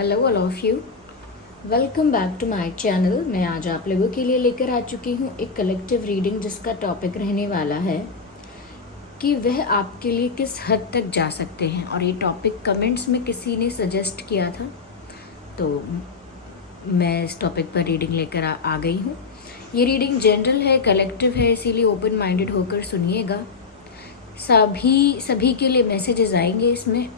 Hello all of you, welcome back to my channel. मैं आज आप लोगों के लिए लेकर आ चुकी हूँ एक कलेक्टिव रीडिंग जिसका टॉपिक रहने वाला है कि वह आपके लिए किस हद तक जा सकते हैं। और ये टॉपिक कमेंट्स में किसी ने सजेस्ट किया था, तो मैं इस टॉपिक पर रीडिंग लेकर आ गई हूँ। ये रीडिंग जनरल है, कलेक्टिव है, इसीलिए ओपन माइंडेड होकर सुनिएगा। सभी के लिए मैसेजेस आएंगे इसमें,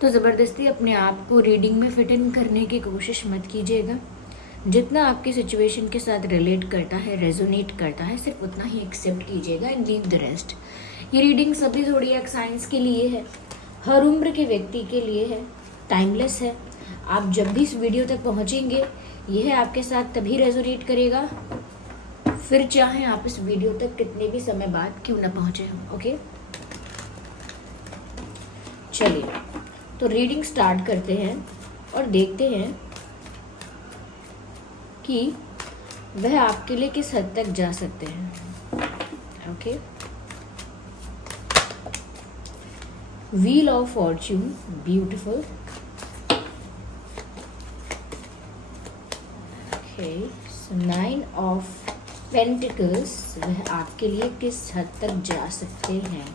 तो ज़बरदस्ती अपने आप को रीडिंग में फिट इन करने की कोशिश मत कीजिएगा। जितना आपकी सिचुएशन के साथ रिलेट करता है, रेजोनेट करता है, सिर्फ उतना ही एक्सेप्ट कीजिएगा एंड लीव द रेस्ट। ये रीडिंग सभी ज़ोडिएक साइंस के लिए है, हर उम्र के व्यक्ति के लिए है, टाइमलेस है। आप जब भी इस वीडियो तक पहुँचेंगे यह आपके साथ तभी रेजोनेट करेगा, फिर चाहे आप इस वीडियो तक कितने भी समय बाद क्यों ना पहुँचे हम। ओके, चलिए तो रीडिंग स्टार्ट करते हैं और देखते हैं कि वह आपके लिए किस हद तक जा सकते हैं। Okay, wheel of Fortune, beautiful. Okay, nine of pentacles, वह आपके लिए किस हद तक जा सकते हैं।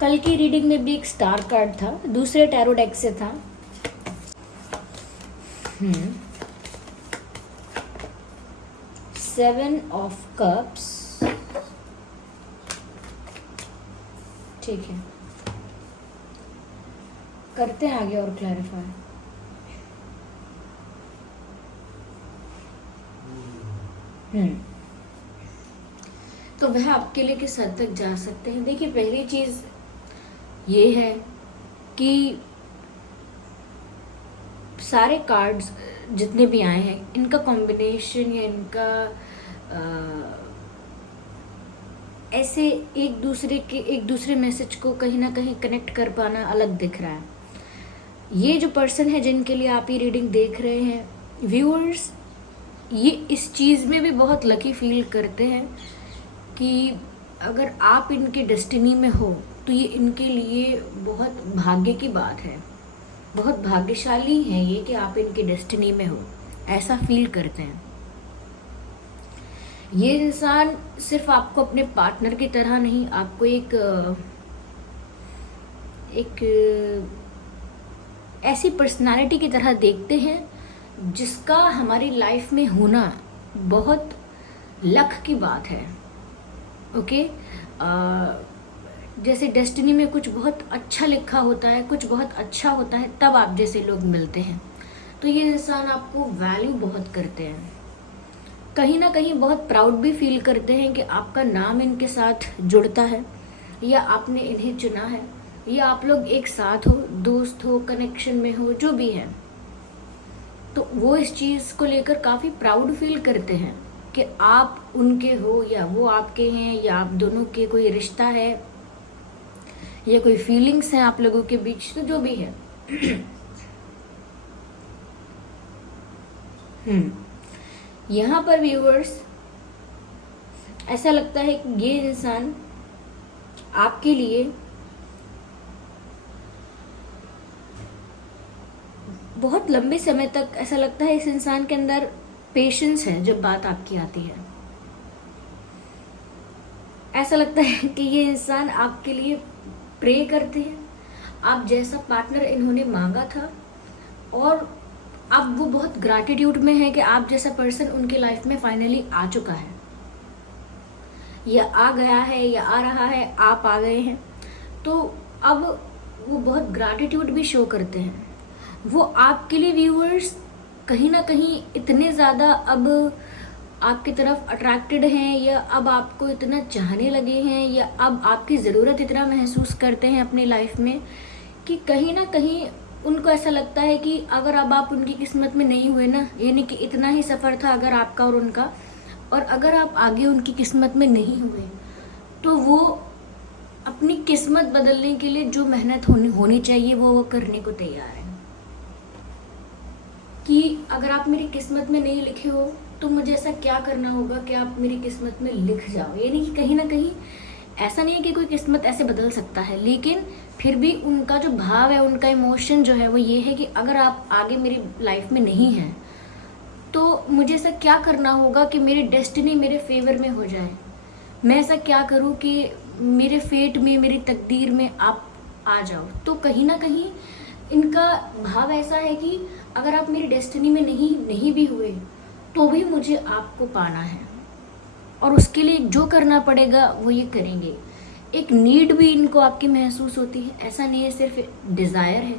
कल की रीडिंग में भी एक स्टार कार्ड था, दूसरे टैरो डेक से था। सेवन ऑफ कप्स, ठीक है, करते हैं आगे और क्लैरिफाई। तो वह आपके लिए किस हद तक जा सकते हैं। देखिए, पहली चीज ये है कि सारे कार्ड्स जितने भी आए हैं, इनका कॉम्बिनेशन या इनका ऐसे एक दूसरे मैसेज को कहीं ना कहीं कनेक्ट कर पाना अलग दिख रहा है। ये जो पर्सन है जिनके लिए आप ये रीडिंग देख रहे हैं, व्यूअर्स, ये इस चीज़ में भी बहुत लकी फील करते हैं कि अगर आप इनके डेस्टिनी में हो तो ये इनके लिए बहुत भाग्य की बात है, बहुत भाग्यशाली है ये कि आप इनके डेस्टिनी में हो, ऐसा फील करते हैं। ये इंसान सिर्फ आपको अपने पार्टनर की तरह नहीं, आपको एक ऐसी पर्सनालिटी की तरह देखते हैं जिसका हमारी लाइफ में होना बहुत लक की बात है। ओके, जैसे डेस्टिनी में कुछ बहुत अच्छा लिखा होता है, कुछ बहुत अच्छा होता है, तब आप जैसे लोग मिलते हैं। तो ये इंसान आपको वैल्यू बहुत करते हैं, कहीं ना कहीं बहुत प्राउड भी फील करते हैं कि आपका नाम इनके साथ जुड़ता है या आपने इन्हें चुना है, या आप लोग एक साथ हो, दोस्त हो, कनेक्शन में हो, जो भी है। तो वो इस चीज़ को लेकर काफ़ी प्राउड फील करते हैं कि आप उनके हो या वो आपके हैं, या आप दोनों के कोई रिश्ता है या कोई फीलिंग्स हैं आप लोगों के बीच, तो जो भी है। यहाँ पर व्यूअर्स, ऐसा लगता है कि ये इंसान आपके लिए बहुत लंबे समय तक, ऐसा लगता है इस इंसान के अंदर पेशेंस है जब बात आपकी आती है। ऐसा लगता है कि ये इंसान आपके लिए प्रे करते हैं, आप जैसा पार्टनर इन्होंने मांगा था, और अब वो बहुत ग्रैटिट्यूड में है कि आप जैसा पर्सन उनके लाइफ में फाइनली आ चुका है, या आ गया है, या आ रहा है, आप आ गए हैं। तो अब वो बहुत ग्रैटिट्यूड भी शो करते हैं। वो आपके लिए व्यूअर्स कहीं ना कहीं इतने ज़्यादा अब आपकी तरफ अट्रैक्टेड हैं, या अब आपको इतना चाहने लगे हैं, या अब आपकी ज़रूरत इतना महसूस करते हैं अपनी लाइफ में कि कहीं ना कहीं उनको ऐसा लगता है कि अगर अब आप उनकी किस्मत में नहीं हुए ना, यानी कि इतना ही सफ़र था अगर आपका और उनका, और अगर आप आगे उनकी किस्मत में नहीं हुए तो वो अपनी किस्मत बदलने के लिए जो मेहनत होनी चाहिए वो करने को तैयार है। कि अगर आप मेरी किस्मत में नहीं लिखे हो तो मुझे ऐसा क्या करना होगा कि आप मेरी किस्मत में लिख जाओ। यानी कि कहीं ना कहीं ऐसा नहीं है कि कोई किस्मत ऐसे बदल सकता है, लेकिन फिर भी उनका जो भाव है, उनका इमोशन जो है वो ये है कि अगर आप आगे मेरी लाइफ में नहीं हैं तो मुझे ऐसा क्या करना होगा कि मेरी डेस्टिनी मेरे फेवर में हो जाए। मैं ऐसा क्या करूं कि मेरे फेट में, मेरी तकदीर में आप आ जाओ। तो कहीं ना कहीं इनका भाव ऐसा है कि अगर आप मेरी डेस्टिनी में नहीं भी हुए तो भी मुझे आपको पाना है, और उसके लिए जो करना पड़ेगा वो ये करेंगे। एक नीड भी इनको आपकी महसूस होती है, ऐसा नहीं है सिर्फ डिज़ायर है।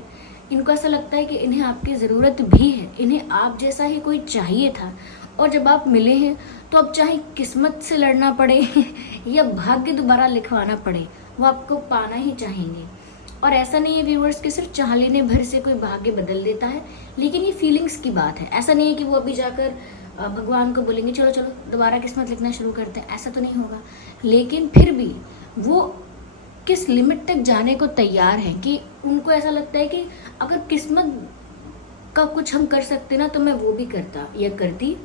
इनको ऐसा लगता है कि इन्हें आपकी ज़रूरत भी है, इन्हें आप जैसा ही कोई चाहिए था, और जब आप मिले हैं तो अब चाहे किस्मत से लड़ना पड़े या भाग्य दोबारा लिखवाना पड़े, वो आपको पाना ही चाहेंगे। और ऐसा नहीं है व्यूअर्स कि सिर्फ चाह लेने भर से कोई भाग्य बदल देता है, लेकिन ये फीलिंग्स की बात है। ऐसा नहीं है कि वो अभी जाकर भगवान को बोलेंगे चलो चलो दोबारा किस्मत लिखना शुरू करते हैं, ऐसा तो नहीं होगा। लेकिन फिर भी वो किस लिमिट तक जाने को तैयार हैं कि उनको ऐसा लगता है कि अगर किस्मत का कुछ हम कर सकते ना तो मैं वो भी करता या करती।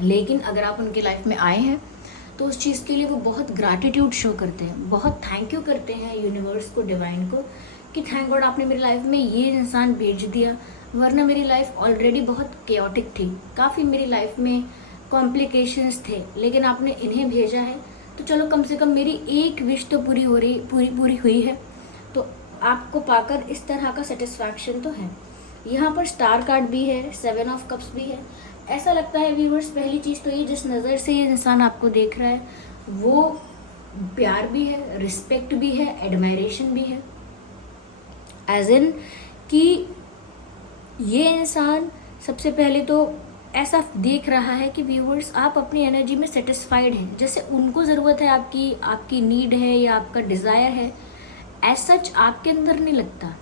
लेकिन अगर आप उनकी लाइफ में आए हैं तो उस चीज़ के लिए वो बहुत ग्रैटिट्यूड शो करते हैं, बहुत थैंक यू करते हैं यूनिवर्स को, डिवाइन को, कि थैंक गॉड आपने मेरी लाइफ में ये इंसान भेज दिया, वरना मेरी लाइफ ऑलरेडी बहुत केओटिक थी, काफ़ी मेरी लाइफ में कॉम्प्लिकेशंस थे, लेकिन आपने इन्हें भेजा है तो चलो कम से कम मेरी एक विश तो पूरी हुई है। तो आपको पाकर इस तरह का सेटिस्फैक्शन तो है। यहाँ पर स्टार कार्ड भी है, 7 ऑफ कप्स भी है। ऐसा लगता है व्यूवर्स, पहली चीज़ तो ये, जिस नज़र से ये इंसान आपको देख रहा है वो प्यार भी है, रिस्पेक्ट भी है, एडमायरेशन भी है, एज इन कि ये इंसान सबसे पहले तो ऐसा देख रहा है कि व्यूवर्स आप अपनी एनर्जी में सेटिस्फाइड हैं, जैसे उनको ज़रूरत है, आपकी नीड है या आपका डिज़ायर है, एज सच आपके अंदर नहीं लगता।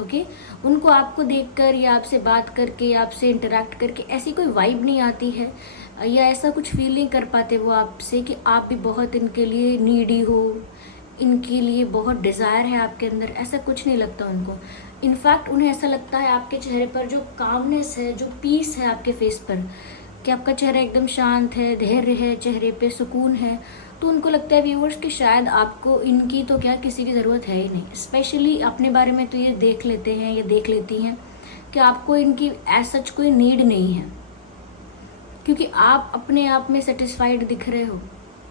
ओके उनको आपको देखकर या आपसे बात करके या आपसे इंटरेक्ट करके ऐसी कोई वाइब नहीं आती है, या ऐसा कुछ फील नहीं कर पाते वो आपसे कि आप भी बहुत इनके लिए नीडी हो, इनके लिए बहुत डिज़ायर है आपके अंदर, ऐसा कुछ नहीं लगता उनको। इनफैक्ट उन्हें ऐसा लगता है आपके चेहरे पर जो कामनेस है, जो पीस है आपके फेस पर, कि आपका चेहरा एकदम शांत है, धैर्य है, चेहरे पे सुकून है। तो उनको लगता है व्यूवर्स कि शायद आपको इनकी तो क्या किसी की ज़रूरत है ही नहीं। स्पेशली अपने बारे में तो ये देख लेते हैं या देख लेती हैं कि आपको इनकी एज सच कोई नीड नहीं है, क्योंकि आप अपने आप में सेटिस्फाइड दिख रहे हो,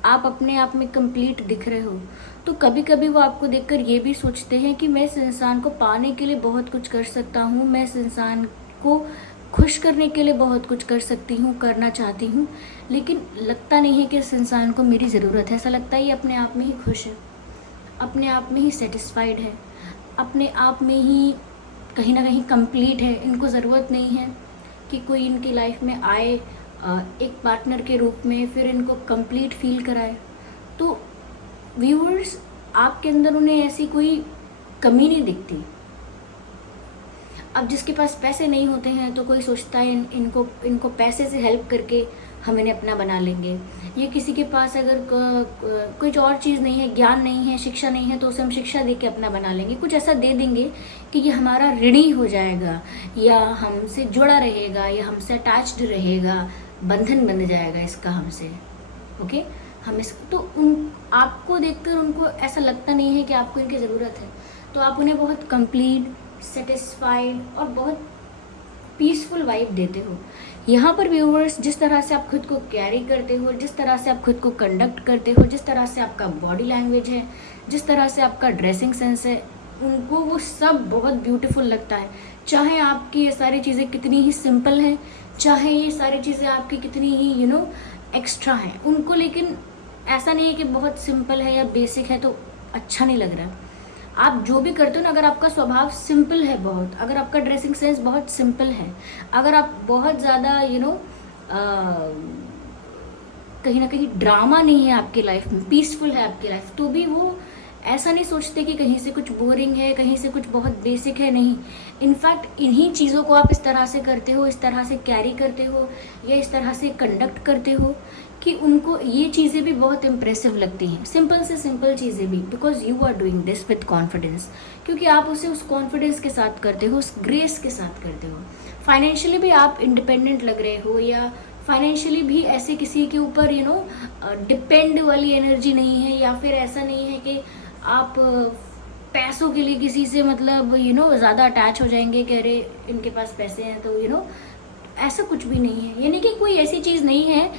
आप अपने आप में कंप्लीट दिख रहे हो। तो कभी कभी वो आपको देखकर ये भी सोचते हैं कि मैं इस इंसान को पाने के लिए बहुत कुछ कर सकता हूँ, मैं इस इंसान को खुश करने के लिए बहुत कुछ कर सकती हूँ, करना चाहती हूँ, लेकिन लगता नहीं है कि इस इंसान को मेरी ज़रूरत है। ऐसा लगता है ये अपने आप में ही खुश है, अपने आप में ही सेटिस्फाइड है, अपने आप में ही कहीं ना कहीं कंप्लीट है। इनको ज़रूरत नहीं है कि कोई इनकी लाइफ में आए एक पार्टनर के रूप में, फिर इनको कंप्लीट फील कराए। तो व्यूअर्स आपके अंदर उन्हें ऐसी कोई कमी नहीं दिखती। अब जिसके पास पैसे नहीं होते हैं तो कोई सोचता है इनको पैसे से हेल्प करके हम इन्हें अपना बना लेंगे, या किसी के पास अगर कुछ और चीज़ नहीं है, ज्ञान नहीं है, शिक्षा नहीं है, तो उसे हम शिक्षा दे के अपना बना लेंगे, कुछ ऐसा दे देंगे कि ये हमारा ऋणी हो जाएगा, या हमसे जुड़ा रहेगा, या हमसे अटैच्ड रहेगा, बंधन बन जाएगा इसका हमसे। ओके हम इस तो उन आपको देखकर उनको ऐसा लगता नहीं है कि आपको इनकी ज़रूरत है। तो आप उन्हें बहुत कंप्लीट, सेटिस्फाइड और बहुत पीसफुल वाइब देते हो। यहाँ पर व्यूअर्स जिस तरह से आप खुद को कैरी करते हो, जिस तरह से आप खुद को कंडक्ट करते हो, जिस तरह से आपका बॉडी लैंग्वेज है, जिस तरह से आपका ड्रेसिंग सेंस है, उनको वो सब बहुत ब्यूटीफुल लगता है। चाहे आपकी ये सारी चीज़ें कितनी ही सिंपल हैं, चाहे ये सारी चीज़ें आपकी कितनी ही एक्स्ट्रा हैं, उनको लेकिन ऐसा नहीं है कि बहुत सिंपल है या बेसिक है तो अच्छा नहीं लग रहा। आप जो भी करते हो ना, अगर आपका स्वभाव सिंपल है बहुत, अगर आपका ड्रेसिंग सेंस बहुत सिंपल है, अगर आप बहुत ज़्यादा कहीं ना कहीं ड्रामा नहीं है आपकी लाइफ में, पीसफुल है आपकी लाइफ, तो भी वो ऐसा नहीं सोचते कि कहीं से कुछ बोरिंग है, कहीं से कुछ बहुत बेसिक है। नहीं, इनफैक्ट इन्हीं चीज़ों को आप इस तरह से करते हो, इस तरह से कैरी करते हो या इस तरह से कंडक्ट करते हो कि उनको ये चीज़ें भी बहुत इम्प्रेसिव लगती हैं, सिंपल से सिंपल चीज़ें भी, because you are doing this with confidence, क्योंकि आप उसे उस कॉन्फिडेंस के साथ करते हो, उस ग्रेस के साथ करते हो। फाइनेंशियली भी आप इंडिपेंडेंट लग रहे हो, या फाइनेंशियली भी ऐसे किसी के ऊपर डिपेंड वाली एनर्जी नहीं है, या फिर ऐसा नहीं है कि आप पैसों के लिए किसी से मतलब ज़्यादा अटैच हो जाएंगे कि अरे इनके पास पैसे हैं तो ऐसा कुछ भी नहीं है। यानी कि कोई ऐसी चीज़ नहीं है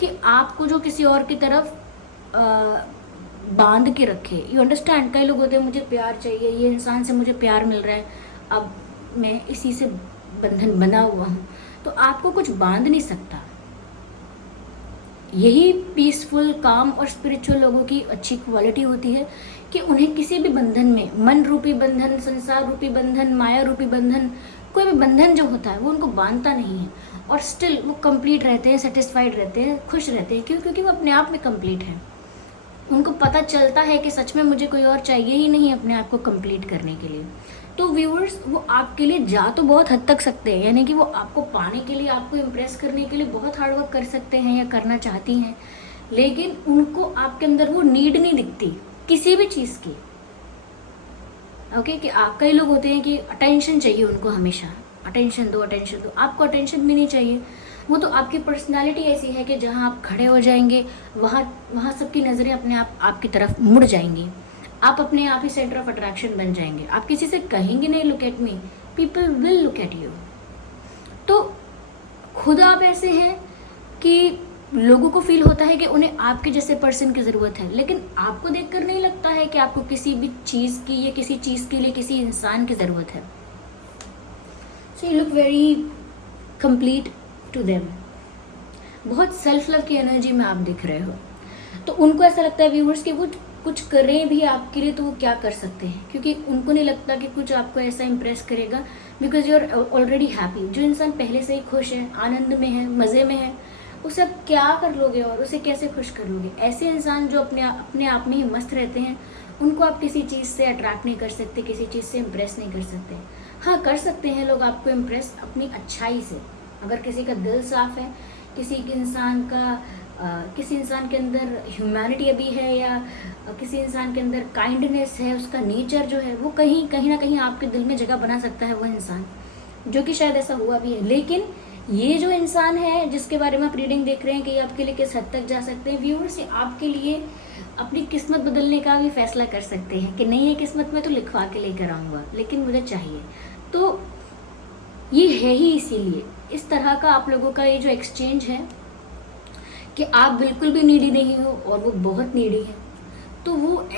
कि आपको जो किसी और की तरफ बांध के रखे। You understand? कई लोग होते हैं मुझे प्यार चाहिए, ये इंसान से मुझे प्यार मिल रहा है, अब मैं इसी से बंधन बना हुआ हूँ, तो आपको कुछ बांध नहीं सकता। यही पीसफुल, काम और स्पिरिचुअल लोगों की अच्छी क्वालिटी होती है कि उन्हें किसी भी बंधन में, मन रूपी बंधन, संसार रूपी बंधन, माया रूपी बंधन, कोई भी बंधन जो होता है वो उनको बांधता नहीं है, और स्टिल वो कंप्लीट रहते हैं, सेटिस्फाइड रहते हैं, खुश रहते हैं। क्यों? क्योंकि वो अपने आप में कंप्लीट है। उनको पता चलता है कि सच में मुझे कोई और चाहिए ही नहीं अपने आप को कंप्लीट करने के लिए। तो व्यूअर्स, वो आपके लिए जा तो बहुत हद तक सकते हैं, यानी कि वो आपको पाने के लिए, आपको इम्प्रेस करने के लिए बहुत हार्डवर्क कर सकते हैं या करना चाहती हैं, लेकिन उनको आपके अंदर वो नीड नहीं दिखती किसी भी चीज़ की। ओके कि कई लोग होते हैं कि अटेंशन चाहिए उनको, हमेशा अटेंशन दो, अटेंशन दो। आपको अटेंशन भी नहीं चाहिए, वो तो आपकी पर्सनालिटी ऐसी है कि जहाँ आप खड़े हो जाएंगे वहाँ सबकी नज़रें अपने आप आपकी तरफ मुड़ जाएंगी। आप अपने आप ही सेंटर ऑफ अट्रैक्शन बन जाएंगे। आप किसी से कहेंगे नहीं look at me, people will look at you. तो खुद आप ऐसे हैं कि लोगों को फील होता है कि उन्हें आपके जैसे पर्सन की ज़रूरत है, लेकिन आपको देखकर नहीं लगता है कि आपको किसी भी चीज़ की या किसी चीज़ के लिए किसी इंसान की ज़रूरत है। So you look very complete to them. बहुत सेल्फ लव की एनर्जी में आप दिख रहे हो। तो उनको ऐसा लगता है व्यूअर्स कि वो कुछ करें भी आपके लिए तो वो क्या कर सकते हैं, क्योंकि उनको नहीं लगता कि कुछ आपको ऐसा इम्प्रेस करेगा, because you are already happy. जो इंसान पहले से ही खुश है, आनंद में है, मज़े में है, उसे आप क्या कर लोगे और उसे कैसे खुश कर लोगे? ऐसे इंसान जो अपने आप में ही मस्त रहते हैं, उनको आप किसी चीज़ से अट्रैक्ट नहीं कर सकते, किसी चीज़ से इम्प्रेस नहीं कर सकते। हाँ, कर सकते हैं लोग आपको इम्प्रेस अपनी अच्छाई से। अगर किसी का दिल साफ है, किसी इंसान के अंदर ह्यूमैनिटी अभी है, या किसी इंसान के अंदर काइंडनेस है, उसका नेचर जो है वो कहीं ना कहीं आपके दिल में जगह बना सकता है वो इंसान, जो कि शायद ऐसा हुआ भी है। लेकिन ये जो इंसान है जिसके बारे में आप रीडिंग देख रहे हैं कि ये आपके लिए किस हद तक जा सकते हैं, व्यूअर्स, आपके लिए अपनी किस्मत बदलने का भी फैसला कर सकते हैं कि नहीं, ये किस्मत में तो लिखवा के लेकर आऊँगा, लेकिन मुझे चाहिए। तो ये है ही इसीलिए इस तरह का आप लोगों का ये जो एक्सचेंज है कि आप बिल्कुल भी नीडी नहीं हो और वो बहुत नीडी है। तो वो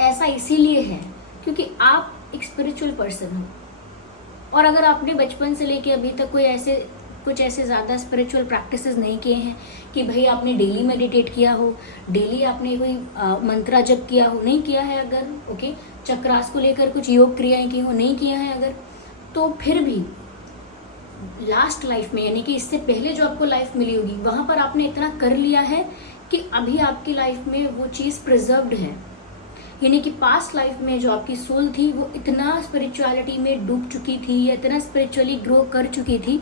ऐसा इसीलिए है क्योंकि आप एक स्पिरिचुअल पर्सन हो, और अगर आपने बचपन से लेके अभी तक कुछ ऐसे ज़्यादा स्पिरिचुअल प्रैक्टिसेस नहीं किए हैं कि भाई आपने डेली मेडिटेट किया हो, डेली आपने कोई मंत्रा जप किया हो, नहीं किया है अगर, ओके, चक्रास को लेकर कुछ योग क्रियाएं की हो, नहीं किया है अगर, तो फिर भी लास्ट लाइफ में, यानी कि इससे पहले जो आपको लाइफ मिली होगी, वहाँ पर आपने इतना कर लिया है कि अभी आपकी लाइफ में वो चीज़ प्रिजर्व्ड है। यानी कि पास्ट लाइफ में जो आपकी सोल थी वो इतना स्पिरिचुअलिटी में डूब चुकी थी या इतना स्पिरिचुअली ग्रो कर चुकी थी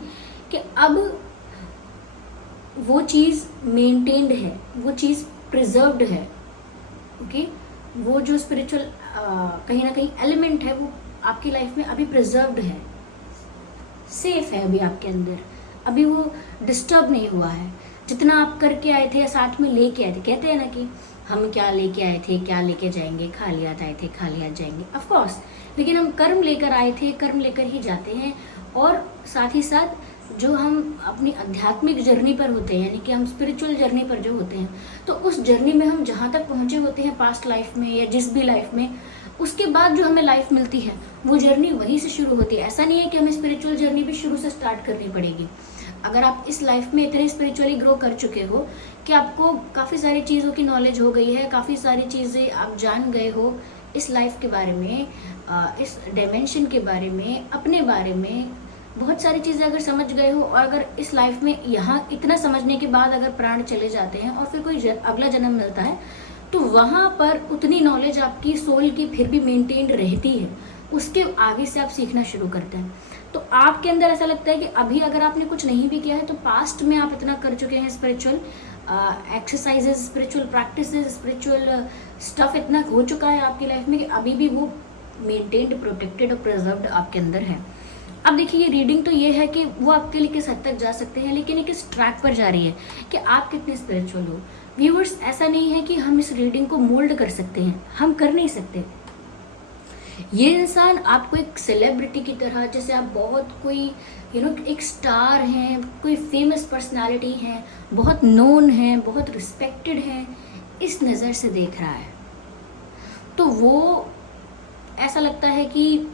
कि अब वो चीज़ मेंटेन्ड है, वो चीज़ प्रिजर्व्ड है। ओके, वो जो स्पिरिचुअल कहीं ना कहीं एलिमेंट है वो आपकी लाइफ में अभी प्रिजर्व्ड है, सेफ है अभी आपके अंदर, अभी वो डिस्टर्ब नहीं हुआ है। जितना आप करके आए थे या साथ में लेके आए थे, कहते हैं ना कि हम क्या लेके आए थे क्या लेके जाएंगे, खाली हाथ आए थे खाली हाथ जाएंगे, ऑफ कोर्स, लेकिन हम कर्म लेकर आए थे, कर्म लेकर ही जाते हैं। और साथ ही साथ जो हम अपनी आध्यात्मिक जर्नी पर होते हैं, यानी कि हम स्पिरिचुअल जर्नी पर जो होते हैं, तो उस जर्नी में हम जहाँ तक पहुँचे होते हैं पास्ट लाइफ में या जिस भी लाइफ में, उसके बाद जो हमें लाइफ मिलती है वो जर्नी वहीं से शुरू होती है। ऐसा नहीं है कि हमें स्पिरिचुअल जर्नी भी शुरू से स्टार्ट करनी पड़ेगी। अगर आप इस लाइफ में इतने स्पिरिचुअली ग्रो कर चुके हो कि आपको काफ़ी सारी चीज़ों की नॉलेज हो गई है, काफ़ी सारी चीज़ें आप जान गए हो इस लाइफ के बारे में, इस डायमेंशन के बारे में, अपने बारे में, बहुत सारी चीज़ें अगर समझ गए हो, और अगर इस लाइफ में यहाँ इतना समझने के बाद अगर प्राण चले जाते हैं और फिर कोई अगला जन्म मिलता है, तो वहाँ पर उतनी नॉलेज आपकी सोल की फिर भी मेंटेन्ड रहती है। उसके आगे से आप सीखना शुरू करते हैं। तो आपके अंदर ऐसा लगता है कि अभी अगर आपने कुछ नहीं भी किया है तो पास्ट में आप इतना कर चुके हैं, spiritual exercises, spiritual practices, spiritual stuff इतना हो चुका है आपकी लाइफ में कि अभी भी वो मेंटेन्ड, प्रोटेक्टेड और प्रिजर्व्ड आपके अंदर है। अब देखिए ये रीडिंग तो ये है कि वो आपके लिए किस हद तक जा सकते हैं, लेकिन ये किस ट्रैक पर जा रही है कि आप कितने स्पिरिचुअल हो। व्यूअर्स, ऐसा नहीं है कि हम इस रीडिंग को मोल्ड कर सकते हैं, हम कर नहीं सकते। ये इंसान आपको एक सेलिब्रिटी की तरह, जैसे आप बहुत कोई एक स्टार हैं, कोई फेमस पर्सनालिटी हैं, बहुत नोन हैं, बहुत रिस्पेक्टेड हैं, इस नज़र से देख रहा है। तो वो ऐसा लगता है कि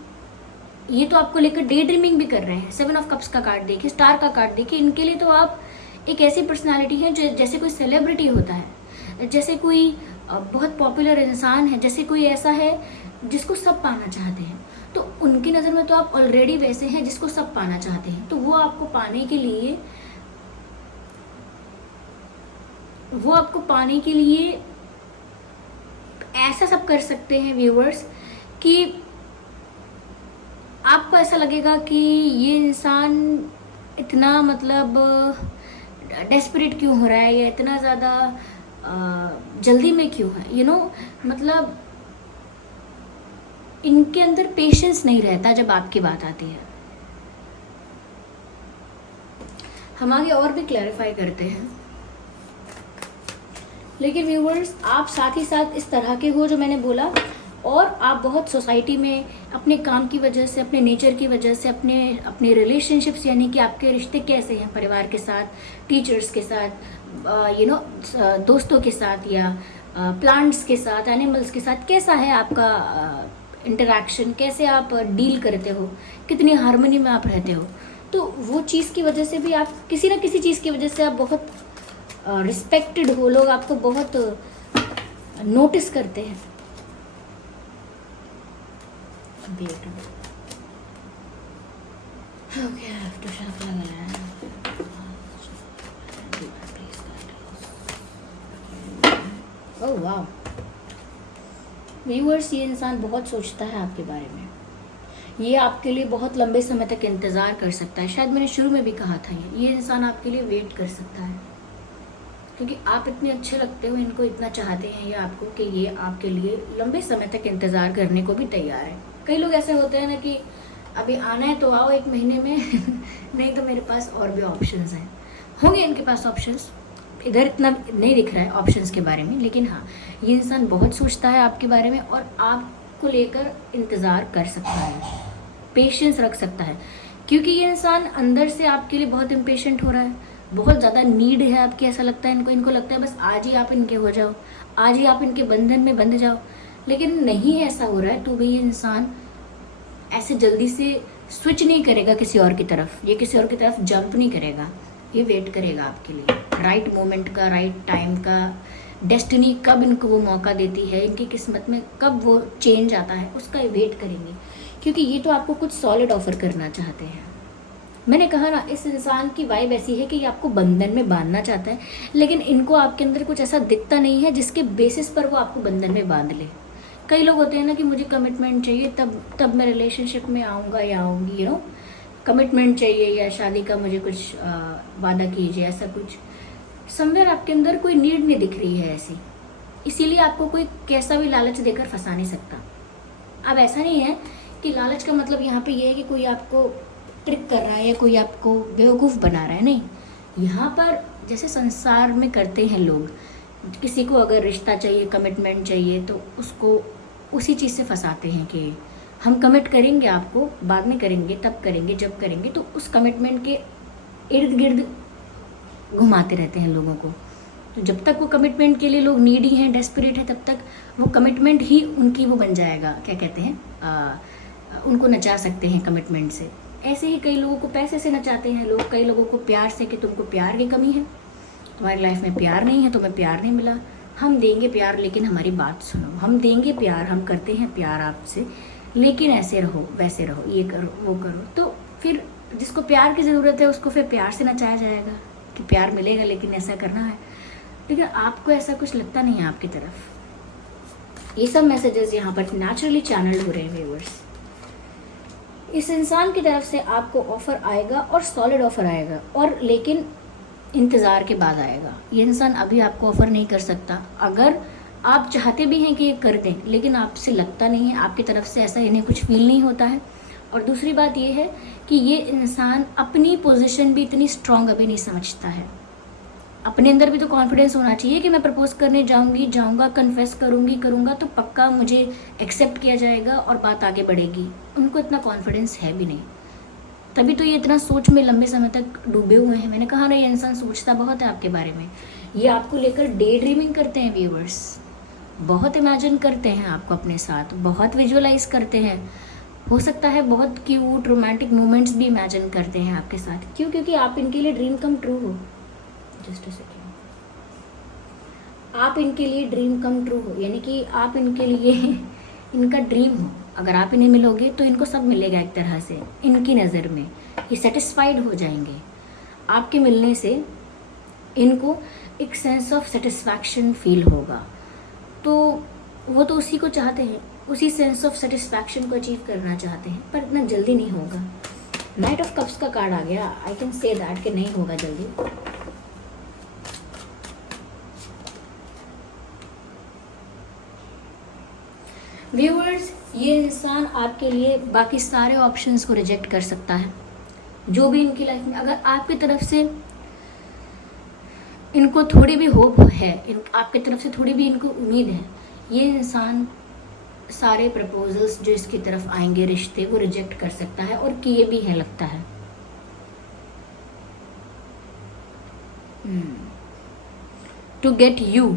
ये तो आपको लेकर डे ड्रीमिंग भी कर रहे हैं। 7 ऑफ कप्स का कार्ड देखिए, स्टार का कार्ड देखिए, इनके लिए तो आप एक ऐसी पर्सनालिटी है जैसे कोई सेलिब्रिटी होता है, जैसे कोई बहुत पॉपुलर इंसान है, जैसे कोई ऐसा है जिसको सब पाना चाहते हैं। तो उनकी नज़र में तो आप ऑलरेडी वैसे हैं जिसको सब पाना चाहते हैं। तो वो आपको पाने के लिए ऐसा सब कर सकते हैं व्यूअर्स कि आपको ऐसा लगेगा कि ये इंसान इतना मतलब डेस्परेट क्यों हो रहा है, या इतना ज़्यादा जल्दी में क्यों है, मतलब इनके अंदर पेशेंस नहीं रहता जब आपकी बात आती है। हम आगे और भी क्लैरिफाई करते हैं, लेकिन व्यूअर्स आप साथ ही साथ इस तरह के हो जो मैंने बोला, और आप बहुत सोसाइटी में अपने काम की वजह से, अपने नेचर की वजह से, अपने रिलेशनशिप्स यानी कि आपके रिश्ते कैसे हैं परिवार के साथ, टीचर्स के साथ, दोस्तों के साथ, या प्लांट्स के साथ, एनिमल्स के साथ, कैसा है आपका इंटरैक्शन, कैसे आप डील करते हो, कितनी हार्मनी में आप रहते हो। तो वो चीज़ की वजह से भी आप किसी ना किसी चीज़ की वजह से आप बहुत रिस्पेक्टेड हो, लोग आपको बहुत नोटिस करते हैं। ओह वाह व्यूअर्स, ये इंसान बहुत सोचता है आपके बारे में, ये आपके लिए बहुत लंबे समय तक इंतज़ार कर सकता है। शायद मैंने शुरू में भी कहा था ये इंसान आपके लिए वेट कर सकता है, क्योंकि आप इतने अच्छे लगते हो, इनको इतना चाहते हैं ये आपको कि ये आपके लिए लंबे समय तक इंतज़ार करने को भी तैयार है। कई लोग ऐसे होते हैं ना कि अभी आना है तो आओ 1 महीने में नहीं तो मेरे पास और भी ऑप्शंस हैं। होंगे इनके पास ऑप्शंस, इधर इतना नहीं दिख रहा है ऑप्शंस के बारे में, लेकिन हाँ ये इंसान बहुत सोचता है आपके बारे में और आपको लेकर इंतज़ार कर सकता है, पेशेंस रख सकता है, क्योंकि ये इंसान अंदर से आपके लिए बहुत इम्पेशेंट हो रहा है, बहुत ज़्यादा नीड है आपकी। ऐसा लगता है इनको लगता है बस आज ही आप इनके हो जाओ, आज ही आप इनके बंधन में बंध जाओ, लेकिन नहीं ऐसा हो रहा है। तो भी ये इंसान ऐसे जल्दी से स्विच नहीं करेगा किसी और की तरफ, ये किसी और की तरफ जंप नहीं करेगा, ये वेट करेगा आपके लिए राइट मोमेंट का, राइट टाइम का, डेस्टिनी कब इनको वो मौका देती है, इनकी किस्मत में कब वो चेंज आता है, उसका वेट करेंगे, क्योंकि ये तो आपको कुछ सॉलिड ऑफर करना चाहते हैं। मैंने कहा ना, इस इंसान की वाइब ऐसी है कि ये आपको बंधन में बांधना चाहता है, लेकिन इनको आपके अंदर कुछ ऐसा दिखता नहीं है जिसके बेसिस पर वो आपको बंधन में बांध ले। कई लोग होते हैं ना कि मुझे कमिटमेंट चाहिए, तब मैं रिलेशनशिप में आऊँगा या आऊँगी, कमिटमेंट चाहिए या शादी का मुझे कुछ वादा कीजिए, ऐसा कुछ समवेयर आपके अंदर कोई नीड नहीं दिख रही है ऐसी, इसीलिए आपको कोई कैसा भी लालच देकर फंसा नहीं सकता। अब ऐसा नहीं है कि लालच का मतलब यहाँ पे ये है कि कोई आपको ट्रिक कर रहा है या कोई आपको बेवकूफ़ बना रहा है, नहीं। यहाँ पर जैसे संसार में करते हैं लोग, किसी को अगर रिश्ता चाहिए, कमिटमेंट चाहिए, तो उसको उसी चीज़ से फंसाते हैं कि हम कमिट करेंगे आपको, बाद में करेंगे, तब करेंगे, जब करेंगे, तो उस कमिटमेंट के इर्द गिर्द घुमाते रहते हैं लोगों को। तो जब तक वो कमिटमेंट के लिए लोग नीडी हैं, डेस्परेट है, तब तक वो कमिटमेंट ही उनकी वो बन जाएगा, क्या कहते हैं, उनको नचा सकते हैं कमिटमेंट से। ऐसे ही कई लोगों को पैसे से नचाते हैं लोग, कई लोगों को प्यार से, कि तुमको प्यार की कमी है, तुम्हारी लाइफ में प्यार नहीं है, तुम्हें प्यार नहीं मिला, हम देंगे प्यार, लेकिन हमारी बात सुनो, हम देंगे प्यार, हम करते हैं प्यार आपसे, लेकिन ऐसे रहो, वैसे रहो, ये करो, वो करो। तो फिर जिसको प्यार की ज़रूरत है उसको फिर प्यार से नचाया जाएगा कि प्यार मिलेगा, लेकिन ऐसा करना है। लेकिन आपको ऐसा कुछ लगता नहीं है आपकी तरफ। ये सब मैसेजेस यहाँ पर नेचुरली चैनल हो रहे हैं व्यूअर्स। इस इंसान की तरफ से आपको ऑफ़र आएगा और सॉलिड ऑफ़र आएगा, और लेकिन इंतज़ार के बाद आएगा। ये इंसान अभी आपको ऑफ़र नहीं कर सकता। अगर आप चाहते भी हैं कि ये कर दें, लेकिन आपसे लगता नहीं है, आपकी तरफ से ऐसा इन्हें कुछ फील नहीं होता है, और दूसरी बात ये है कि ये इंसान अपनी पोजीशन भी इतनी स्ट्रांग अभी नहीं समझता है। अपने अंदर भी तो कॉन्फिडेंस होना चाहिए कि मैं प्रपोज करने जाऊंगा, कन्फेस करूंगा तो पक्का मुझे एक्सेप्ट किया जाएगा और बात आगे बढ़ेगी। उनको इतना कॉन्फिडेंस है भी नहीं, तभी तो ये इतना सोच में लंबे समय तक डूबे हुए हैं। मैंने कहा ना, ये इंसान सोचता बहुत है आपके बारे में। ये आपको लेकर डे ड्रीमिंग करते हैं व्यूअर्स, बहुत इमेजिन करते हैं आपको अपने साथ, बहुत विजुअलाइज करते हैं। हो सकता है बहुत क्यूट रोमांटिक मोमेंट्स भी इमेजिन करते हैं आपके साथ। क्यों? क्योंकि आप इनके लिए ड्रीम कम ट्रू हो। जस्ट अ सेकेंड, आप इनके लिए ड्रीम कम ट्रू हो, यानी कि आप इनके लिए इनका ड्रीम हो। अगर आप इन्हें मिलोगे तो इनको सब मिलेगा एक तरह से, इनकी नज़र में ये सेटिस्फाइड हो जाएंगे। आपके मिलने से इनको एक सेंस ऑफ सेटिस्फैक्शन फील होगा, तो वो तो उसी को चाहते हैं, उसी सेंस ऑफ सेटिस्फैक्शन को अचीव करना चाहते हैं, पर इतना जल्दी नहीं होगा। नाइट ऑफ कप्स का कार्ड आ गया, आई कैन से दैट कि नहीं होगा जल्दी। व्यूअर्स, ये इंसान आपके लिए बाकी सारे ऑप्शंस को रिजेक्ट कर सकता है, जो भी इनकी लाइफ में, अगर आपकी तरफ से इनको थोड़ी भी होप है, आपकी तरफ से थोड़ी भी इनको उम्मीद है, ये इंसान सारे प्रपोजल्स जो इसकी तरफ आएंगे, रिश्ते, वो रिजेक्ट कर सकता है, और किए भी हैं लगता है। To get you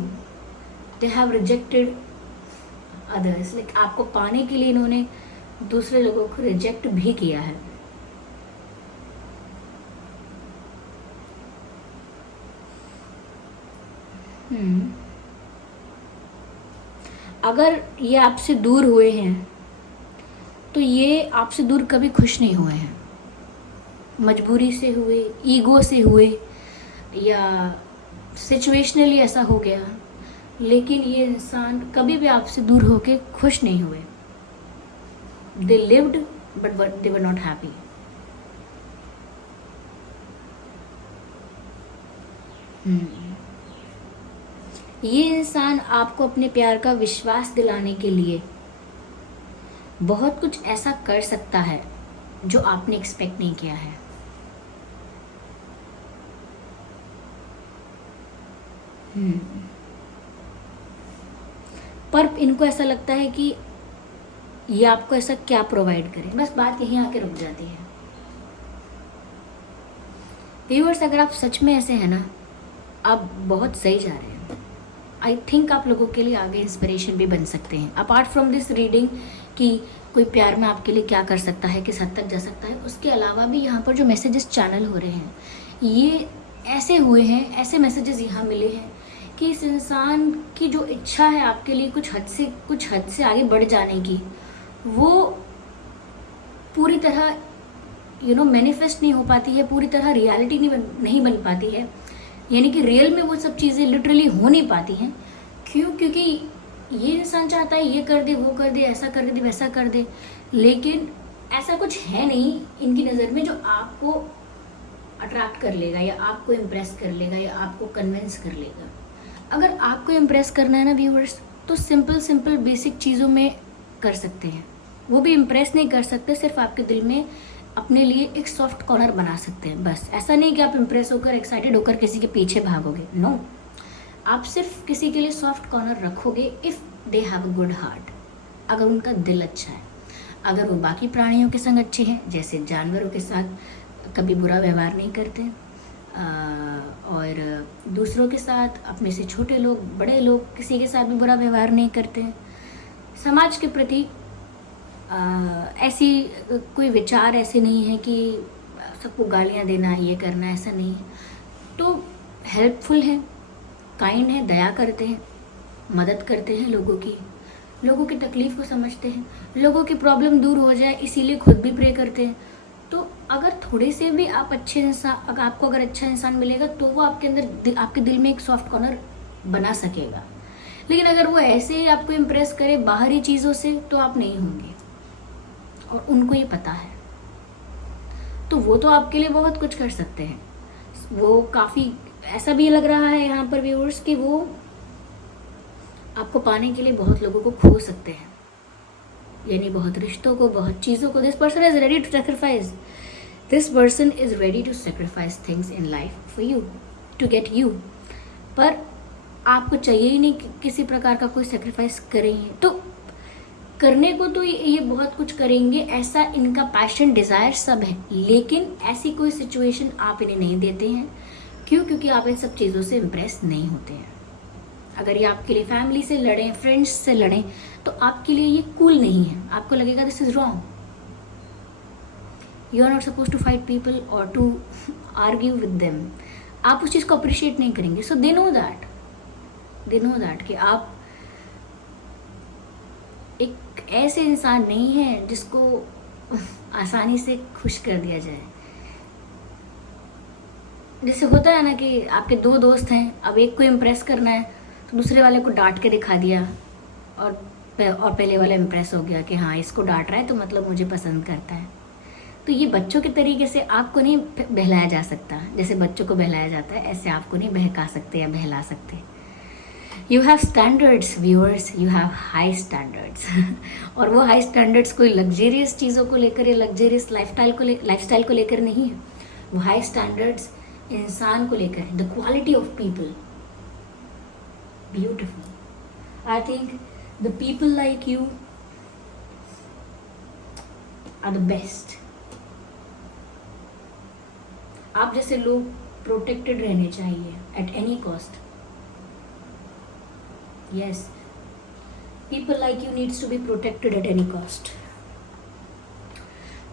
they have rejected others, like आपको पाने के लिए इन्होंने दूसरे लोगों को रिजेक्ट भी किया है। अगर ये आपसे दूर हुए हैं तो ये आपसे दूर कभी खुश नहीं हुए हैं, मजबूरी से हुए, ईगो से हुए, या सिचुएशनली ऐसा हो गया, लेकिन ये इंसान कभी भी आपसे दूर होके खुश नहीं हुए। They lived but they were not happy. ये इंसान आपको अपने प्यार का विश्वास दिलाने के लिए बहुत कुछ ऐसा कर सकता है जो आपने एक्सपेक्ट नहीं किया है। पर इनको ऐसा लगता है कि ये आपको ऐसा क्या प्रोवाइड करे, बस बात यहीं आके रुक जाती है। व्यूअर्स, अगर आप सच में ऐसे हैं ना, आप बहुत सही जा रहे हैं। आई थिंक आप लोगों के लिए आगे इंस्पिरेशन भी बन सकते हैं। अपार्ट फ्रॉम दिस रीडिंग कि कोई प्यार में आपके लिए क्या कर सकता है, किस हद तक जा सकता है, उसके अलावा भी यहाँ पर जो मैसेजेस चैनल हो रहे हैं, ये ऐसे हुए हैं, ऐसे मैसेजेस यहाँ मिले हैं कि इस इंसान की जो इच्छा है आपके लिए कुछ हद से आगे बढ़ जाने की, वो पूरी तरह मैनिफेस्ट नहीं हो पाती है, पूरी तरह रियलिटी नहीं बन पाती है। यानी कि रियल में वो सब चीज़ें लिटरली हो नहीं पाती हैं। क्यों? क्योंकि ये इंसान चाहता है ये कर दे, वो कर दे, ऐसा कर दे, वैसा कर दे, लेकिन ऐसा कुछ है नहीं इनकी नज़र में जो आपको अट्रैक्ट कर लेगा, या आपको इम्प्रेस कर लेगा, या आपको कन्विंस कर लेगा। अगर आपको इम्प्रेस करना है ना व्यूअर्स, तो सिंपल बेसिक चीज़ों में कर सकते हैं। वो भी इम्प्रेस नहीं कर सकते, सिर्फ आपके दिल में अपने लिए एक सॉफ्ट कॉर्नर बना सकते हैं, बस। ऐसा नहीं कि आप इम्प्रेस होकर, एक्साइटेड होकर किसी के पीछे भागोगे, नो। आप सिर्फ किसी के लिए सॉफ्ट कॉर्नर रखोगे if they have a good heart, अगर उनका दिल अच्छा है। अगर वो बाकी प्राणियों के संग अच्छे हैं, जैसे जानवरों के साथ कभी बुरा व्यवहार नहीं करते, और दूसरों के साथ, अपने से छोटे लोग, बड़े लोग, किसी के साथ भी बुरा व्यवहार नहीं करते, समाज के प्रति ऐसी कोई विचार ऐसे नहीं है कि सबको गालियाँ देना, ये करना, ऐसा नहीं है। तो हेल्पफुल है, काइंड है, दया करते हैं, मदद करते हैं लोगों की तकलीफ़ को समझते हैं, लोगों की प्रॉब्लम दूर हो जाए इसीलिए खुद भी प्रे करते हैं। तो अगर थोड़े से भी आप अच्छे इंसान, अगर आपको अच्छा इंसान मिलेगा तो वो आपके अंदर, आपके दिल में एक सॉफ्ट कॉर्नर बना सकेगा। लेकिन अगर वो ऐसे ही आपको इम्प्रेस करे बाहरी चीज़ों से, तो आप नहीं होंगे, और उनको ये पता है। तो वो तो आपके लिए बहुत कुछ कर सकते हैं। वो काफ़ी, ऐसा भी लग रहा है यहाँ पर व्यूअर्स कि वो आपको पाने के लिए बहुत लोगों को खो सकते हैं। यानी बहुत रिश्तों को, बहुत चीज़ों को, this person is ready to sacrifice, this person is ready to sacrifice things in life for you, to get you. पर आपको चाहिए ही नहीं कि किसी प्रकार का कोई सेक्रीफाइस करेंगे, तो करने को तो ये बहुत कुछ करेंगे, ऐसा इनका पैशन डिज़ायर सब है, लेकिन ऐसी कोई सिचुएशन आप इन्हें नहीं देते हैं। क्यों? क्योंकि आप इन सब चीज़ों से इम्प्रेस नहीं होते हैं। अगर ये आपके लिए फैमिली से लड़ें, फ्रेंड्स से लड़ें, तो आपके लिए ये कूल नहीं है, आपको लगेगा this is wrong. You are not suppose to fight people और टू आर्ग्यू विद देम। आप उस चीज़ को अप्रिशिएट नहीं करेंगे। सो दे नो दैट कि आप एक ऐसे इंसान नहीं है जिसको आसानी से खुश कर दिया जाए। जैसे होता है ना कि आपके दो दोस्त हैं, अब एक को इम्प्रेस करना है तो दूसरे वाले को डांट के दिखा दिया, और पहले वाला इम्प्रेस हो गया कि हाँ इसको डांट रहा है तो मतलब मुझे पसंद करता है। तो ये बच्चों के तरीके से आपको नहीं बहलाया जा सकता। जैसे बच्चों को बहलाया जाता है, ऐसे आपको नहीं बहका सकते या बहला सकते। You have standards viewers, you have high standards. और वो हाई स्टैंडर्ड्स कोई लग्जेरियस चीज़ों को लेकर या लग्जेरियस लाइफस्टाइल को लेकर नहीं है। वो हाई स्टैंडर्ड्स इंसान को लेकर है, the quality of people. Beautiful. I think the people like you are the best. आप जैसे लोग प्रोटेक्टेड रहने चाहिए at any cost. Yes, people like you needs to be protected at any cost.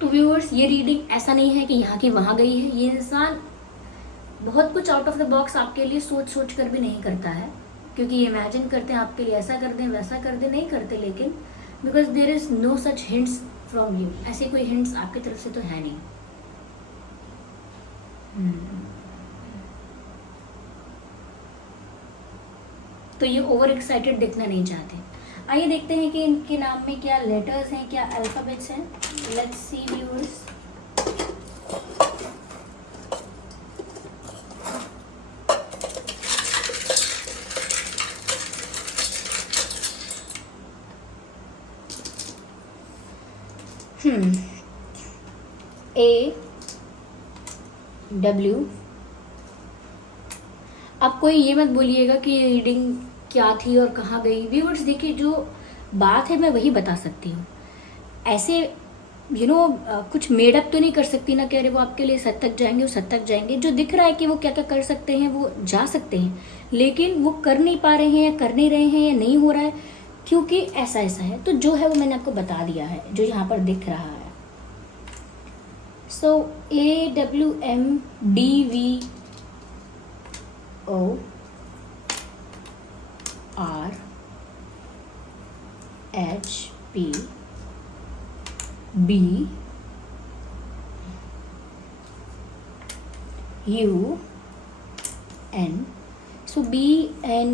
तो व्यूअर्स, ये रीडिंग ऐसा नहीं है कि यहाँ की वहाँ गई है। ये इंसान बहुत कुछ आउट ऑफ द बॉक्स आपके लिए सोच कर भी नहीं करता है, क्योंकि ये इमेजिन करते हैं आपके लिए ऐसा कर दें वैसा कर दें, नहीं करते। लेकिन because there is no such hints from you, ऐसे कोई हिंट्स आपकी तरफ से तो है नहीं। तो ये ओवर एक्साइटेड दिखना नहीं चाहते। आइए देखते हैं कि इनके नाम में क्या लेटर्स हैं, क्या अल्फाबेट्स हैं। Let's see viewers. AW। अब कोई ये मत बोलिएगा कि ये रीडिंग क्या थी और कहाँ गई। व्यूअर्स देखिए, जो बात है मैं वही बता सकती हूँ। ऐसे कुछ मेडअप तो नहीं कर सकती ना कि अरे वो आपके लिए सद तक जाएंगे, वो सद तक जाएंगे। जो दिख रहा है कि वो क्या क्या कर सकते हैं वो जा सकते हैं, लेकिन वो कर नहीं पा रहे हैं या कर नहीं रहे हैं या नहीं हो रहा है, क्योंकि ऐसा है। तो जो है वो मैंने आपको बता दिया है, जो यहाँ पर दिख रहा है। सो AWMDVORHP BUN so BNURHPOMVWAD।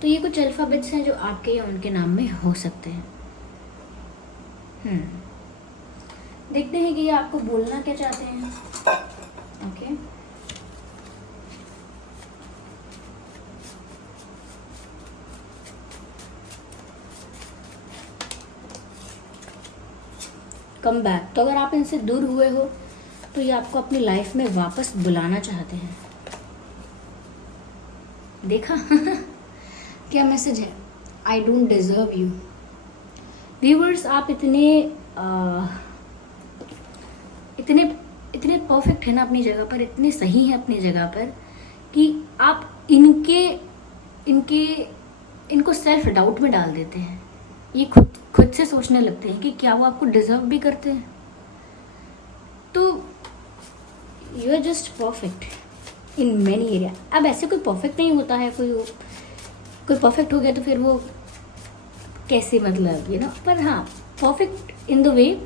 तो ये कुछ अल्फ़ाबेट्स हैं जो आपके या उनके नाम में हो सकते हैं। देखते हैं कि ये आपको बोलना क्या चाहते हैं। Okay, come back. तो अगर आप इनसे दूर हुए हो तो ये आपको अपनी लाइफ में वापस बुलाना चाहते हैं। देखा क्या मैसेज है? I don't deserve you. Viewers, आप इतने परफेक्ट है ना अपनी जगह पर, इतने सही हैं अपनी जगह पर, कि आप इनको सेल्फ डाउट में डाल देते हैं। ये खुद से सोचने लगते हैं कि क्या वो आपको डिजर्व भी करते हैं। तो you are just perfect in many area. अब ऐसे कोई परफेक्ट नहीं होता है, कोई परफेक्ट हो गया तो फिर वो कैसे, मतलब पर हाँ, परफेक्ट इन द वे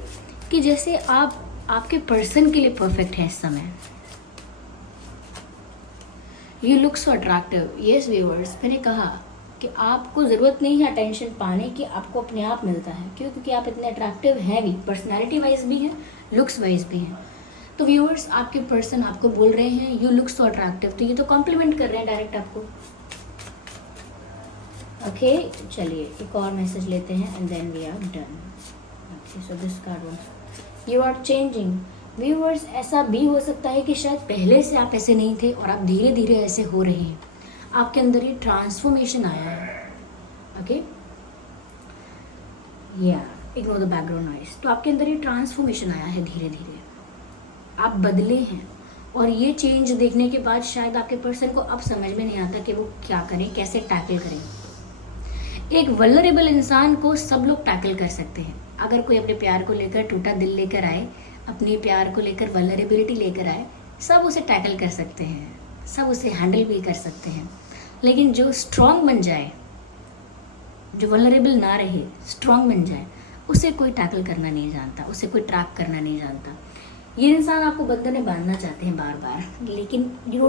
कि जैसे आप आपके पर्सन के लिए परफेक्ट है इस समय। You look so attractive. Yes viewers, मैंने कहा कि आपको ज़रूरत नहीं है अटेंशन पाने की, आपको अपने आप मिलता है। क्यों? क्योंकि आप इतने अट्रैक्टिव हैं भी, पर्सनैलिटी वाइज भी हैं, लुक्स वाइज भी हैं। तो तो व्यूअर्स, आपके पर्सन आपको बोल रहे हैं यू लुक सो अट्रैक्टिव, तो ये तो कॉम्प्लीमेंट कर रहे हैं डायरेक्ट आपको। ओके, चलिए एक और मैसेज लेते हैं and then we are done. Okay, so this card one, you are changing. Viewers, ऐसा भी हो सकता है कि शायद पहले से आप ऐसे नहीं थे और आप धीरे धीरे ऐसे हो रहे हैं, आपके अंदर ये ट्रांसफॉर्मेशन आया है। ओके, या इग्नोर द बैकग्राउंड नॉइस। तो आपके अंदर ये ट्रांसफॉर्मेशन आया है, धीरे धीरे आप बदले हैं, और ये चेंज देखने के बाद शायद आपके पर्सन को अब समझ में नहीं आता कि वो क्या करें, कैसे टैकल करें। एक वल्नरेबल इंसान को सब लोग टैकल कर सकते हैं। अगर कोई अपने प्यार को लेकर टूटा दिल लेकर आए, अपने प्यार को लेकर वल्नरेबिलिटी लेकर आए, सब उसे टैकल कर सकते हैं, सब उसे हैंडल भी कर सकते हैं। लेकिन जो स्ट्रॉन्ग बन जाए, जो वल्नरेबल ना रहे, स्ट्रॉन्ग बन जाए, उसे कोई टैकल करना नहीं जानता, उसे कोई ट्रैक करना नहीं जानता। ये इंसान आपको बंधन में बांधना चाहते हैं बार बार, लेकिन you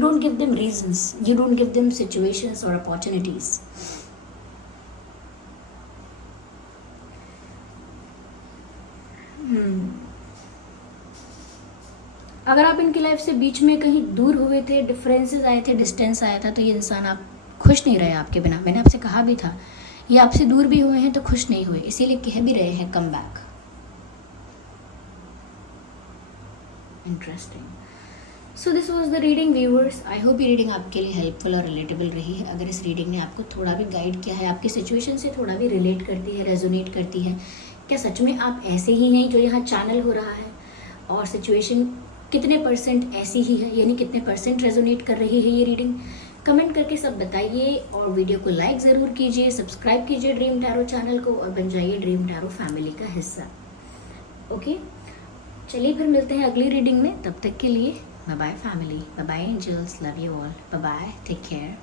don't give them reasons, you don't give them situations और अपॉर्चुनिटीज। अगर आप इनकी लाइफ से बीच में कहीं दूर हुए थे, डिफरेंसेस आए थे, डिस्टेंस आया था, तो ये इंसान आप खुश नहीं रहे आपके बिना। मैंने आपसे कहा भी था, ये आपसे दूर भी हुए हैं तो खुश नहीं हुए, इसीलिए कह भी रहे हैं come back. Interesting. So this was the reading viewers. I hope ये रीडिंग आपके लिए हेल्पफुल और रिलेटेबल रही है। अगर इस रीडिंग ने आपको थोड़ा भी गाइड किया है, आपकी सिचुएशन से थोड़ा भी रिलेट करती है, रेजोनेट करती है, क्या सच में आप ऐसे ही हैं जो यहाँ चैनल हो रहा है, और सिचुएशन कितने % ऐसी ही है, यानी कितने % रेजोनेट कर रही है ये रीडिंग, कमेंट करके सब बताइए। और वीडियो को लाइक ज़रूर कीजिए, सब्सक्राइब कीजिए ड्रीम टैरो चैनल को, और बन जाइए ड्रीम टैरो फैमिली का हिस्सा। ओके, चलिए फिर मिलते हैं अगली रीडिंग में। तब तक के लिए bye bye family, bye bye angels, love you all, bye bye, take care.